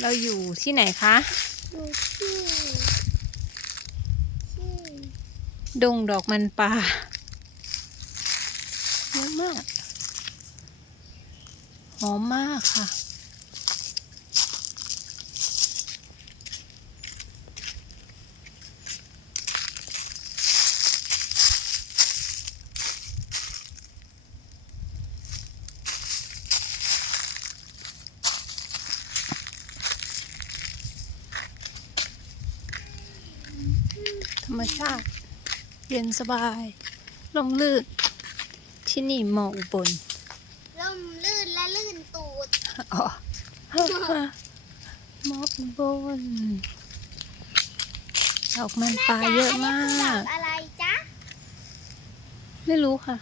เราอยู่ที่ไหนคะดูที่ที่ดงดอกมันปลาเยอะมาก หอมมากค่ะ รรมชาติ เย็นสบายลมลื่นที่นี่หมออุบลล่มลื่นและลื่นตูดอ๋อหมออุบลดอกมันปลาเยอะมาอันนี้คือดอกกอะไรจ๊ะ ไม่รู้ค่ะ